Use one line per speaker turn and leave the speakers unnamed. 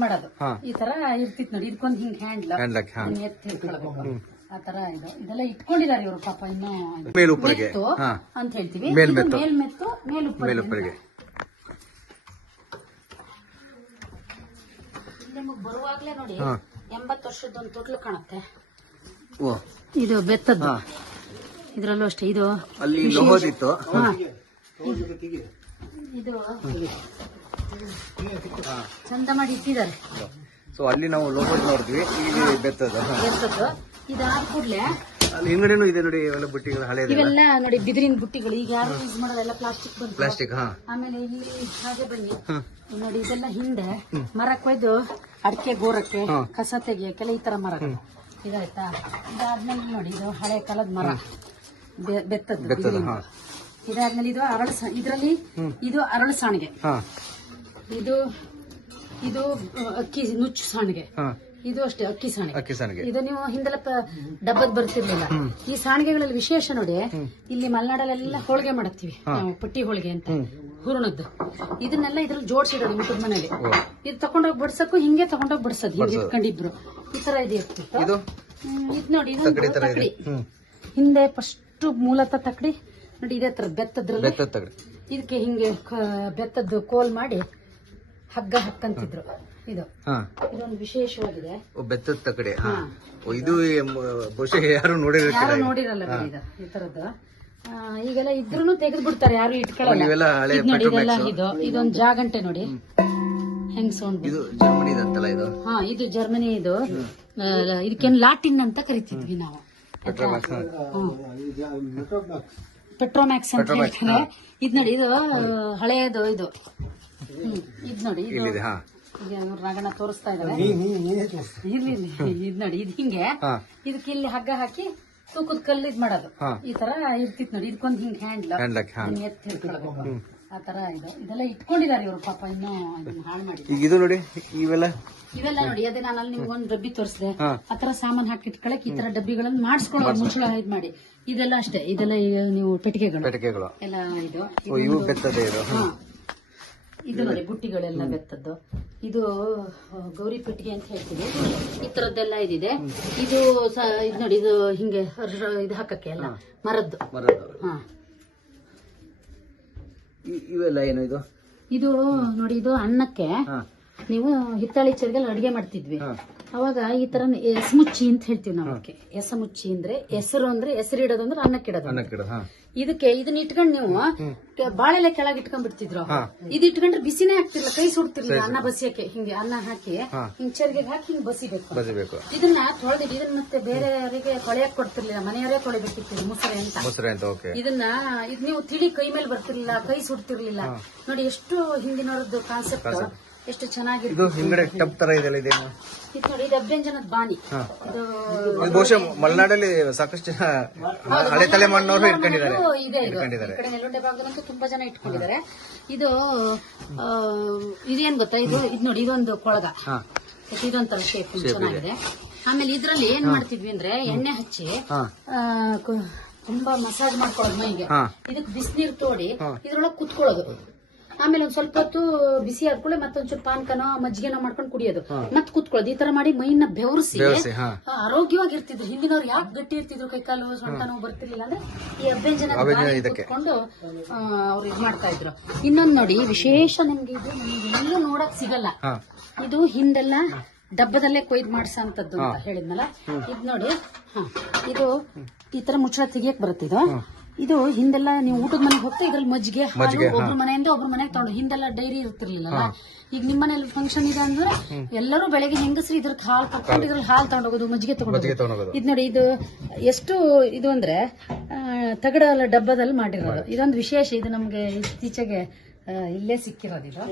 ಮಾಡೋದು. ಈ ತರ ಇರ್ತಿತ್ ನೋಡಿ ಇದಕ್ಕೊಂದು ಹಿಂಗ್ ಹ್ಯಾಂಡ್ಲ್
ಹ್ಯಾಂಡ್ಲಕ್ ಹಾ.
ಎತ್ತಿ ಹಿಡ್ಕೊಳ್ಬೇಕು ಆ ತರ ಇದು. ಇದೆಲ್ಲ ಇಟ್ಕೊಂಡಿದ್ದಾರೆ ಇವರು ಪಾಪ ಇನ್ನೂ ಇದು.
ಮೇಲುಪ್ಪರಿಗೆ
ಮೆತ್ತು
ಹಾ.
ಅಂತ ಹೇಳ್ತೀವಿ.
ಮೇಲ್ಮೆತ್ತು.
ಮೇಲ್ಮೆತ್ತು ಮೇಲುಪ್ಪರಿಗೆ
ಮೇಲುಪ್ಪರಿಗೆ
ನಿಮಗೆ ಬರುವಾಗ್ಲೇ ನೋಡಿ
ಹಾ.
ಎಂಬತ್ತು ವರ್ಷದ ಒಂದು ತೊಟ್ಲು ಕಾಣುತ್ತೆ.
ಓ.
ಇದು ಬೆತ್ತದ್ದು.
ಹಾ.
ಇದ್ರಲ್ಲೂ ಅಷ್ಟೇ. ಇದು
ಅಲ್ಲಿ ಲೋಹದಿತ್ತು.
ಹಾ. ಇದು. ಚಂದ ಮಾಡಿ ಇಟ್ಟಿದ್ದಾರೆ.
ಸೊ ಅಲ್ಲಿ ನಾವು ಲೋಹದ್ ನೋಡಿದ್ವಿ. ಇಲ್ಲಿ ಬೆತ್ತದ.
ಬೆತ್ತದ್ದು. ಇದಾದ ಕೂಡ್ಲೆ
ಅಲ್ಲಿ ಹಿಂಗಡೆನೂ ಇದೆ ನೋಡಿ ಇವೆಲ್ಲ ಬುಟ್ಟಿಗಳು ಹಳೆ
ಇವೆಲ್ಲ ನೋಡಿ ಬಿದಿರಿನ ಬುಟ್ಟಿಗಳು. ಈಗ ಯಾರು ಯೂಸ್ ಮಾಡೋದೆಲ್ಲ ಪ್ಲಾಸ್ಟಿಕ್ ಬಂತು.
ಪ್ಲಾಸ್ಟಿಕ್ ಹಾ.
ಆಮೇಲೆ ಇಲ್ಲಿ ಹಾಗೆ ಬನ್ನಿ. ನೋಡಿ ಇದೆಲ್ಲ ಹಿಂದೆ ಮರ ಕೊಯ್ದು ಅಡಿಕೆ ಗೋರಕ್ಕೆ ಕಸ ತೆಗಿಯಕ್ಕೆಲ್ಲ ಈ ತರ ಮರ. ಇದಾಯ್ತಾ? ಇದಾದ್ಮೇಲೆ ನೋಡಿ ಇದು ಹಳೆ ಕಾಲದ ಮರ. ಬೆತ್ತದ ಬೆತ್ತದ್ದು.
ಬೆತ್ತದ
ಇದಾದ್ಮೇಲೆ ಇದು ಅರಳು ಇದ್ರಲ್ಲಿ ಇದು ಅರಳು ಸಾಣಿಗೆ. ಇದು ಇದು ಅಕ್ಕಿ ನುಚ್ಚು ಸಾಣಿಗೆ. ಇದು ಅಷ್ಟೇ ಅಕ್ಕಿ ಸಾಣಿಗೆ.
ಅಕ್ಕಿ ಸಾಣಿಗೆ.
ಇದು ನೀವು ಹಿಂದೆಲ್ಲ ಡಬ್ಬದ್ ಬರ್ತಿರ್ಲಿಲ್ಲ. ಈ ಸಾಣಿಗೆಗಳಲ್ಲಿ ವಿಶೇಷ ನೋಡಿ ಇಲ್ಲಿ ಮಲೆನಾಡಲ್ಲೆಲ್ಲ ಹೋಳಿಗೆ ಮಾಡ್ತೀವಿ. ನಾವು ಪಟ್ಟಿ ಹೋಳಿಗೆ ಅಂತ. ಹೂರಣದ್ದು. ಇದನ್ನೆಲ್ಲ ಇದ್ರಲ್ಲಿ ಜೋಡಿಸಿಡೋದು ಊಟದ ಮನೇಲಿ ಇದು ತಗೊಂಡೋಗಿ ಬಡ್ಸಕ್ಕೂ ಹಿಂಗೆ ತಗೊಂಡೋಗಿ ಬಡ್ಸೋದು. ಹಿಂಗೆ ಇಟ್ಕೊಂಡಿಬ್ರು ಈ ತರ ಇದು ಇರ್ತಿತ್ತು.
ಇದು?
ನೋಡಿ ಹಿಂದೆ ಫಸ್ಟ್ ಮೂಲತಃ ತಕ್ಕಡಿ ನೋಡಿ ಇದೇ ತರ ಬೆತ್ತದ್ರಲ್ಲಿ.
ಬೆತ್ತದ ತಗಡಿ.
ಇದಕ್ಕೆ ಹಿಂಗೆ ಕ- ಬೆತ್ತದ್ದು ಕೋಲ್ ಮಾಡಿ ಹಗ್ಗ ಹಕ್ಕಂತಿದ್ರು. ಇದು.
ಹಾ.
ಇದೊಂದು ವಿಶೇಷವಾಗಿದೆ.
ಓ ಬೆತ್ತದ ತಗಡಿ. ಹಾ. ಓ ಇದು ಎಂ- ಬಹುಶಃ ಯಾರು ನೋಡಿರ್ತೀರ
ಯಾರು ನೋಡಿರಲ್ಲ ಬಿಡಿ ಇದು ಈ ತರದ್ದು. ಆ, ಈಗೆಲ್ಲ ಇದ್ರೂನು ತೆಗೆದು ಬಿಡ್ತಾರೆ ಯಾರು ಇಟ್ಕೊಳ್ಳಲ್ಲ.
ಇವೆಲ್ಲ ಹಳೆ
ಇದ್ ನೋಡಿ ಇದೆಲ್ಲ ಇದು. ಇದೊಂದು ಜಾಗಂಟೆ ನೋಡಿ. ಹೆಂಗ್ ಸೌಂಡ್
ಇದು ಜರ್ಮನಿದಂತಲ್ಲ ಇದು?
ಹಾ ಇದು ಜರ್ಮನಿ ಇದು. ಆ, ಇದಕ್ಕೇನು ಲಾಟಿನ್ ಅಂತ ಕರಿತಿದ್ವಿ ನಾವು.
ಪೆಟ್ರೋಮ್ಯಾಕ್ಸ್
ಅಂತ ಹೇಳ್ತಾರೆ ಇದ್ ನೋಡಿ ಇದು ಹಳೆಯದು ಇದು. ಹ್ಮ್ ಇದ್ ನೋಡಿ ಇದು.
ಇಲ್ಲಿದೆ ಹಾ.
ಈಗ ಇವ್ರು ರಾಗಣ್ಣ ತೋರಿಸ್ತಾ ಇದಾರೆ. ಇರ್ಲಿ ಇಲ್ಲಿ ಇದ್ ನೋಡಿ ಇದು ಹಿಂಗೆ.
ಹಾ.
ಇದಕ್ಕೆ ಇಲ್ಲಿ ಹಗ್ಗ ಹಾಕಿ ತೂಕದ ಕಲ್ಲು ಇದ್ ಮಾಡೋದು.
ಹಾ.
ಈ ತರ ಇರ್ತಿತ್ ನೋಡಿ ಇದ್ಕೊಂಡ್ ಹಿಂಗ್ ಹ್ಯಾಂಡ್ಲ್
ಹ್ಯಾಂಡ್ಲಕ್ ಹಾ.
ಎತ್ತಿ ಹಿಡ್ಕೊಳ್ಬೇಕು ಆ ತರ ಇದು. ಇದೆಲ್ಲ ಇಟ್ಕೊಂಡಿದ್ದಾರೆ ಇವರು ಪಾಪ ಇನ್ನೂ ಇದನ್ನ ಹಾಳು ಮಾಡಿ
ಈಗ ಇದು ನೋಡಿ ಇವೆಲ್ಲ?
ಇವೆಲ್ಲ ನೋಡಿ ಅದೇ ನಾನು ಅಲ್ಲಿ ನಿಮ್ಗೆ ಒಂದು ಡಬ್ಬಿ ತೋರಿಸಿದೆ. ಆ ತರ ಸಾಮಾನ್ ಹಾಕಿ ಇಟ್ಕೊಳಕ್ ಈ ತರ ಡಬ್ಬಿಗಳನ್ನ ಮಾಡಿಸ್ಕೊಳ್ಳೋದು ಮುಚ್ಚಳ ಇದ್ ಮಾಡಿ. ಇದೆಲ್ಲ ಅಷ್ಟೇ ಇದೆಲ್ಲ ಈಗ ನೀವು ಪೆಟ್ಟಿಗೆಗಳು.
ಪೆಟ್ಟಿಗೆಗಳು.
ಎಲ್ಲ ಇದು.
ಓ ಇವು ಬೆತ್ತದೇ ಇದು.
ಹಾ. ಇದು ನೋಡಿ ಬುಟ್ಟಿಗಳೆಲ್ಲ ಬೆತ್ತದ್ದು. ಇದು ಗೌರಿ ಪೆಟ್ಟಿಗೆ ಅಂತ ಹೇಳ್ತೀವಿ. ಈ ತರದ್ದೆಲ್ಲ ಇದಿದೆ. ಇದು ಸ- ಇದು ನೋಡಿ ಇದು ಹಿಂಗೆ ರ- ಇದು ಹಾಕಕ್ಕೆ ಎಲ್ಲ ಮರದ್ದು.
ಮರದ್ದು.
ಹಾ.
ಇವೆಲ್ಲ ಏನು ಇದು?
ಇದು ನೋಡಿ ಇದು ಅನ್ನಕ್ಕೆ ನೀವು ಹಿತ್ತಾಳಿ ಚರ್ಗಲ್ಲಿ ಅಡಿಗೆ ಮಾಡ್ತಿದ್ವಿ. ಅವಾಗ ಈ ತರ ಎಸ್ಮುಚ್ಚಿ ಅಂತ ಹೇಳ್ತೀವಿ ನಾವು ಎಸ ಮುಚ್ಚಿ ಅಂದ್ರೆ ಹೆಸರು ಅಂದ್ರೆ ಹೆಸರು ಇಡೋದು ಅಂದ್ರೆ ಅನ್ನಕ್ಕೆ ಇಡೋದು
ಅನ್ನಕ್ಕೆ ಹಾ.
ಇದಕ್ಕೆ ಇದನ್ನ ಇಟ್ಕೊಂಡು ನೀವು ಬಾಳೆಲೆ ಕೆಳಗೆ ಇಟ್ಕೊಂಡ್ ಬಿಡ್ತಿದ್ರು. ಇದು ಇಟ್ಕೊಂಡ್ರೆ ಬಿಸಿನೇ ಆಗ್ತಿರ್ಲಿಲ್ಲ. ಕೈ ಸುಡ್ತಿರ್ಲಿಲ್ಲ. ಅನ್ನ ಬಸಿಯಕ್ಕೆ ಹಿಂಗೆ ಅನ್ನ ಹಾಕಿ. ಹಿಂಗ್ ಚರ್ಗೆ ಹಾಕಿ ಹಿಂಗ್ ಬಸಿಬೇಕು. ಇದನ್ನ ತೊಳೆದಿಟ್ಟು ಇದನ್ನ ಮತ್ತೆ ಬೇರೆಯವರಿಗೆ ತೊಳೆಯಕ್ ಕೊಡ್ತಿರ್ಲಿಲ್ಲ. ಮನೆಯವರೇ ತೊಳಿಬೇಕಿತ್ತು ಮುಸರೆ ಅಂತ. ಇದನ್ನ ಇದ್ ನೀವು ತಿಳಿ ಕೈ ಮೇಲೆ ಬರ್ತಿರ್ಲಿಲ್ಲ ಕೈ ಸುಡ್ತಿರ್ಲಿಲ್ಲ. ನೋಡಿ ಎಷ್ಟು ಹಿಂದಿನವ್ರದ್ದು ಕಾನ್ಸೆಪ್ಟ್ ಎಷ್ಟು ಚೆನ್ನಾಗಿದೆ
ಇದು ಹಿಂಗಡೆ ಟಪ್ ತರ ಇದೆಲ್ಲ ಇದೇನು?
ಇದು ನೋಡಿ ಇದು ಅಭ್ಯಂಜನದ ಬಾನಿ.
ಹಾ.
ಇದು
ಇದು ಬಹುಶಃ ಮಲೆನಾಡಲ್ಲಿ ಸಾಕಷ್ಟು ಜನ ಹಳೆ ತಲೆಮಾರಿನವರು ಇಟ್ಕೊಂಡಿದ್ದಾರೆ.
ಇದು ಇದೆ. ಇದು
ಇಟ್ಕೊಂಡಿದ್ದಾರೆ.
ಕಡೆ ನೆಲುಂಡೆ ಭಾಗದಲ್ಲಂತೂ ತುಂಬಾ ಜನ ಇಟ್ಕೊಂಡಿದ್ದಾರೆ. ಇದು ಆ, ಇದೇನ್ ಗೊತ್ತಾ? ಇದು ಇದು ನೋಡಿ ಇದೊಂದು ಕೊಳಗ.
ಹಾ.
ಇದೊಂಥರ ಶೇಪ್ ಚೆನ್ನಾಗಿದೆ. ಆಮೇಲೆ ಇದ್ರಲ್ಲಿ ಏನ್ ಮಾಡ್ತಿದ್ವಿ ಅಂದ್ರೆ ಎಣ್ಣೆ ಹಚ್ಚಿ
ಹಾ.
ಆ, ಕು- ತುಂಬಾ ಮಸಾಜ್ ಮಾಡ್ಕೊಳ್ಳೋದು ಮೈಗೆ. ಇದಕ್ ಬಿಸಿನೀರು ತೋಡಿ ಇದ್ರೊಳಗೆ ಕುತ್ಕೊಳ್ಳೋದು. ಆಮೇಲೆ ಒಂದ್ ಸ್ವಲ್ಪ ಹೊತ್ತು ಬಿಸಿ ಆದ್ಕೊಳ್ಳಿ ಮತ್ತೊಂಚೂರು ಪಾನ್ಕನೋ ಮಜ್ಜಿಗೆನೋ ಮಾಡ್ಕೊಂಡು ಕುಡಿಯೋದು. ಮತ್ ಕುತ್ಕೊಳ್ಳೋದು. ಈ ತರ ಮಾಡಿ ಮೈನ ಬೆವರಿಸಿ ಆರೋಗ್ಯವಾಗಿರ್ತಿದ್ರು ಹಿಂದಿನವ್ರು ಯಾಕೆ ಗಟ್ಟಿ ಇರ್ತಿದ್ರು ಕೈಕಾಲು ಸೊಂಟ ನೋವು ಬರ್ತಿರ್ಲಿಲ್ಲ ಅಂದ್ರೆ ಈ ಅಭ್ಯಂಜನ. ಕುತ್ಕೊಂಡು ಅವ್ರು ಇದ್ ಮಾಡ್ತಾ ಇದ್ರು. ಇನ್ನೊಂದ್ ನೋಡಿ ವಿಶೇಷ ನಿಮ್ಗೆ ಇದು ನಮ್ಗೆ ಎಲ್ಲೂ ನೋಡಕ್ ಸಿಗಲ್ಲ. ಇದು ಹಿಂದೆಲ್ಲ ಡಬ್ಬದಲ್ಲೇ ಕೊಯ್ದ್ ಮಾಡ್ಸಂತದ್ದು ಅಂತ ಹೇಳಿದ್ನಲ್ಲ? ಇದ್ ನೋಡಿ ಹ. ಇದು ಈ ತರ ಮುಚ್ಚಳ ತೆಗಿಯಕ್ ಬರುತ್ತೆ ಇದು ಹಿಂದೆಲ್ಲ ನೀವು ಊಟದ ಮನೆಗೆ ಹೋಗ್ತಾ ಇದ್ರಲ್ಲಿ ಮಜ್ಜಿಗೆ ಹಾಲು ಒಬ್ರ ಮನೆಯಿಂದ ಒಬ್ರ ಮನೆಗೆ ತಗೊಂಡು ಹಿಂದೆಲ್ಲ ಡೈರಿ ಇರ್ತಿರ್ಲಿಲ್ಲ ಈಗ ನಿಮ್ಮ ಮನೇಲಿ ಫಂಕ್ಷನ್ ಇದೆ ಅಂದ್ರೆ ಎಲ್ಲರೂ ಬೆಳಗ್ಗೆ ಹೆಂಗಸ್ರಿ ಇದ್ರ ಹಾಲು ತಕೊಂಡು ಇದ್ರಲ್ಲಿ ಹಾಲು ತಗೊಂಡೋಗೋದು ಮಜ್ಜಿಗೆ ತಗೊಂಡೋಗೋದು.
ತಗೊಂಡೋಗೋದು.
ಇದು ನೋಡಿ ಇದು ಎಷ್ಟು ಇದು ಅಂದ್ರೆ ತಗಡ ಡಬ್ಬದಲ್ಲಿ ಮಾಡಿರೋದು. ಇದೊಂದು ವಿಶೇಷ ಇದು ನಮ್ಗೆ ಇತ್ತೀಚೆಗೆ ಇಲ್ಲೇ ಸಿಕ್ಕಿರೋದು ಇದು.